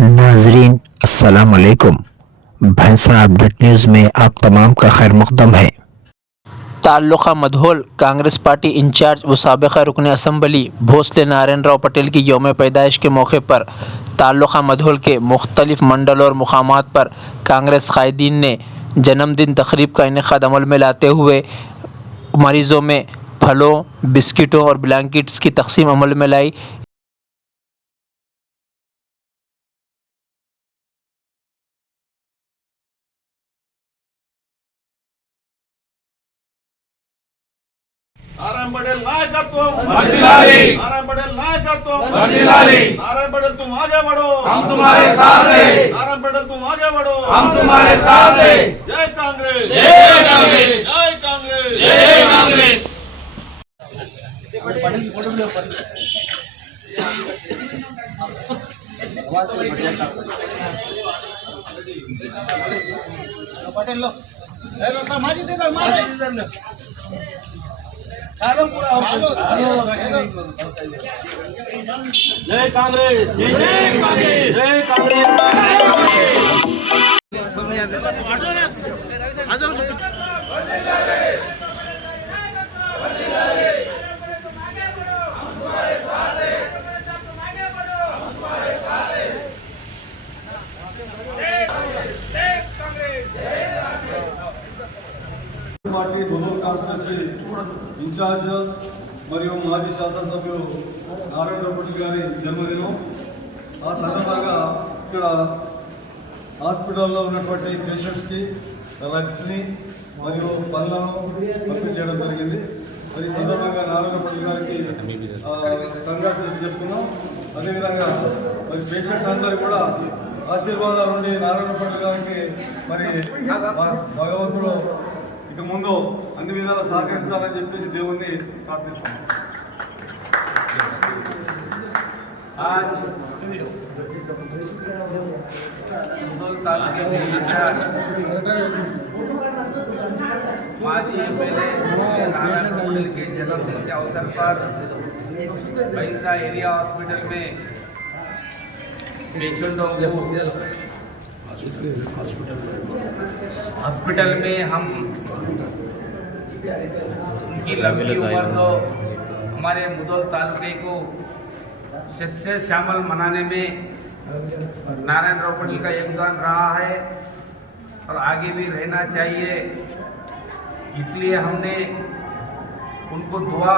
नाजरीन अस्सलाम वालेकुम। भैंसा अपडेट न्यूज़ में आप तमाम का खैर मकदम है। ताल्लुक़ा मधोल कांग्रेस पार्टी इंचार्ज व साबिक़ा रुकन असम्बली भोसले नारायण राव पटेल की यौम पैदाइश के मौके पर ताल्लुक़ा मधोल के मुख्तलिफ मंडल और मुकामात पर कांग्रेस कायदीन ने जन्मदिन तकरीब का इनेकाद अमल में लाते हुए मरीज़ों में फलों, बिस्किटों और ब्लैंकेट्स की तकसीम अमल में लाई। नारायण पटेल नायकत्व वर्धिल्लाली, नारायण पटेल नायकत्व वर्धिल्लाली, नारायण पटेल तुम आगे बढ़ो, हम तुम्हारे साथ हैं, नारायण पटेल तुम आगे बढ़ो, हम तुम्हारे साथ हैं। जय कांग्रेस, जय कांग्रेस, जय कांग्रेस, जय कांग्रेस। पटेल लो माजी दे लो, माजी लो। जय कांग्रेस, जय कांग्रेस, जय कांग्रेस। పార్టీ బొదూరు కాన్స్టిట్యూన్సీ ఇన్ఛార్జ్ మరియు మాజీ శాసనసభ్యులు నారాయణ రెడ్డి గారి జన్మదినం. ఆ సందర్భంగా ఇక్కడ హాస్పిటల్లో ఉన్నటువంటి పేషెంట్స్కి డ్రగ్స్ని మరియు పళ్ళను పంపిణీ చేయడం జరిగింది. మరి ఈ సందర్భంగా నారాయణ రెడ్డి గారికి కంగ్రాచులేషన్ చెప్తున్నాం. అదేవిధంగా మరి పేషెంట్స్ అందరూ కూడా ఆశీర్వాదాలు ఉండి నారాయణ రెడ్డి గారికి మరి భగవంతుడు ఇక ముందు అన్ని విధాలా సహకరించాలని చెప్పేసి దేవుణ్ణి ప్రార్థిస్తున్నాం. आज मुदोल तालुके के इंचार्ज माजी एमएलए नारायण पटेल के जन्मदिन के अवसर पर भैंसा एरिया हॉस्पिटल में पेशेंटों को हॉस्पिटल में हम उनकी लंबी उम्र तो हमारे मुदोल तालुके को से शामिल मनाने में नारायण राव पटेल का योगदान रहा है और आगे भी रहना चाहिए. इसलिए हमने उनको दुआ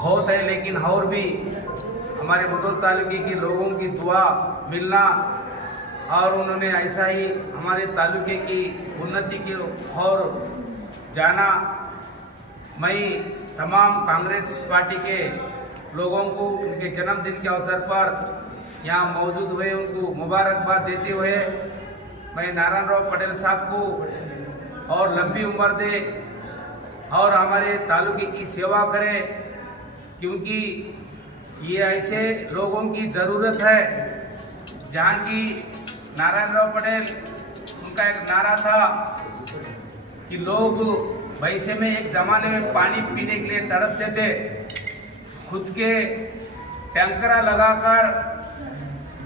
बहुत है, लेकिन और भी हमारे मुदोल तालुके के लोगों की दुआ मिलना और उन्होंने ऐसा ही हमारे तालुके की उन्नति की और जाना. मैं तमाम कांग्रेस पार्टी के लोगों को उनके जन्मदिन के अवसर पर यहाँ मौजूद हुए उनको मुबारकबाद देते हुए मैं नारायण राव पटेल साहब को और लंबी उम्र दे और हमारे तालुके की सेवा करे, क्योंकि ये ऐसे लोगों की ज़रूरत है जहाँ की नारायण राव पटेल उनका एक नारा था कि लोग भैंसे में एक ज़माने में पानी पीने के लिए तरसते थे, खुद के टैंकरा लगाकर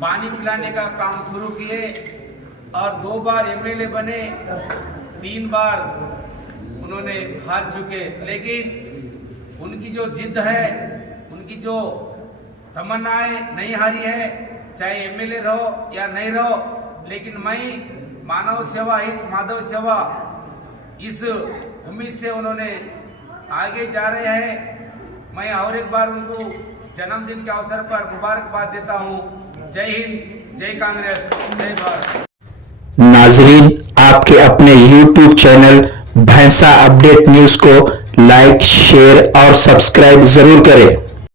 पानी पिलाने का काम शुरू किए और 2 बार एमएलए बने, 3 बार उन्होंने हार चुके. लेकिन उनकी जो जिद है, उनकी जो तमन्नाएं नहीं हारी है, चाहे एमएलए रहो या नहीं रहो. लेकिन मैं मानव सेवा हित माधव सेवा इस उम्मीद से उन्होंने आगे जा रहे हैं. मैं और एक बार उनको जन्मदिन के अवसर पर मुबारकबाद देता हूँ. जय हिंद, जय कांग्रेस, जय भारत. नाजरीन आपके अपने YouTube चैनल भैंसा अपडेट न्यूज़ को लाइक, शेयर और सब्सक्राइब जरूर करें।